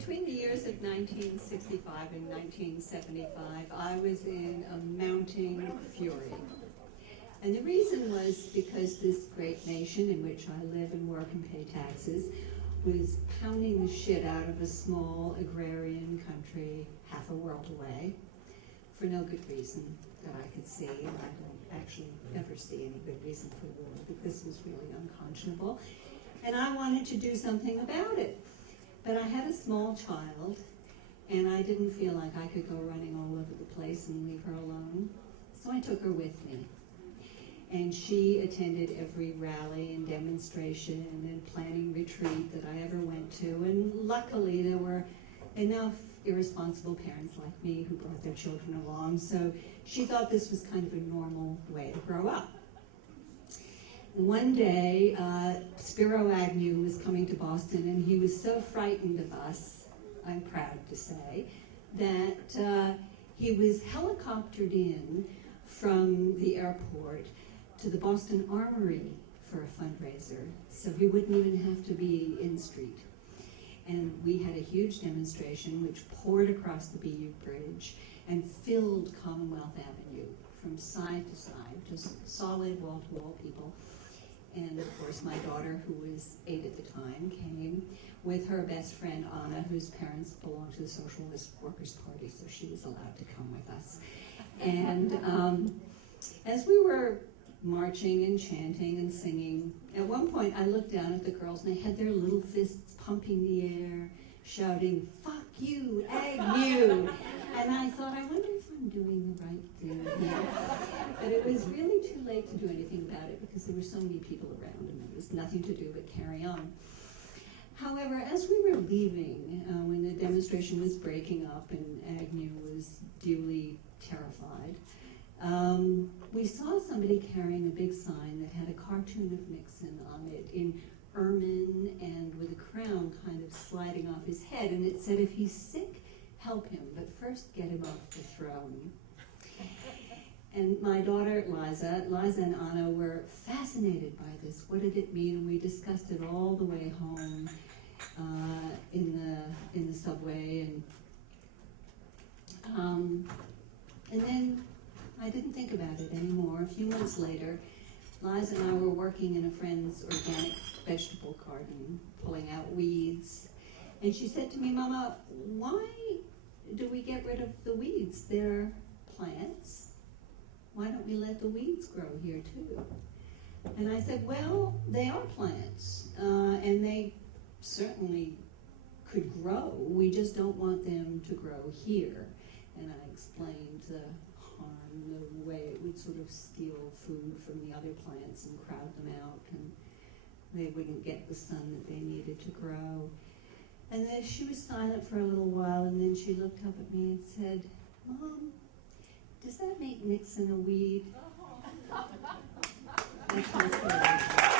between the years of 1965 and 1975, I was in a mounting fury. And the reason was because this great nation in which I live and work and pay taxes was pounding the shit out of a small agrarian country half a world away for no good reason that I could see, and I don't actually ever see any good reason for war, but this was really unconscionable. And I wanted to do something about it. But I had a small child, and I didn't feel like I could go running all over the place and leave her alone. So I took her with me. And she attended every rally and demonstration and planning retreat that I ever went to. And luckily there were enough irresponsible parents like me who brought their children along. So she thought this was kind of a normal way to grow up. And one day, Spiro Agnew was coming to Boston, and he was so frightened of us, I'm proud to say, that he was helicoptered in from the airport to the Boston Armory for a fundraiser, so he wouldn't even have to be in street. And we had a huge demonstration which poured across the BU Bridge and filled Commonwealth Avenue from side to side, just solid wall-to-wall people. And of course my daughter, who was 8 at the time, came with her best friend Anna, whose parents belonged to the Socialist Workers' Party, so she was allowed to come with us. And as we were marching and chanting and singing, at one point I looked down at the girls and they had their little fists pumping the air, shouting, "Fuck you, Agnew!" And I thought, I wonder if I'm doing the right thing here. But it was really too late to do anything about it because there were so many people around and there was nothing to do but carry on. However, as we were leaving, when the demonstration was breaking up and Agnew was duly terrified, we saw somebody carrying a big sign that had a cartoon of Nixon on it in ermine and with a crown kind of sliding off his head, and it said, "If he's sick, help him, but first get him off the throne." And my daughter Liza and Anna were fascinated by this. What did it mean? And we discussed it all the way home in the subway, and then I didn't think about it anymore. A few months later, Liza and I were working in a friend's organic vegetable garden, pulling out weeds. And she said to me, "Mama, why do we get rid of the weeds? They're plants. Why don't we let the weeds grow here too?" And I said, "Well, they are plants, and they certainly could grow. We just don't want them to grow here." And I explained the way it would sort of steal food from the other plants and crowd them out, and they wouldn't get the sun that they needed to grow. And then she was silent for a little while, and then she looked up at me and said, "Mom, does that make Nixon a weed?" That's my story.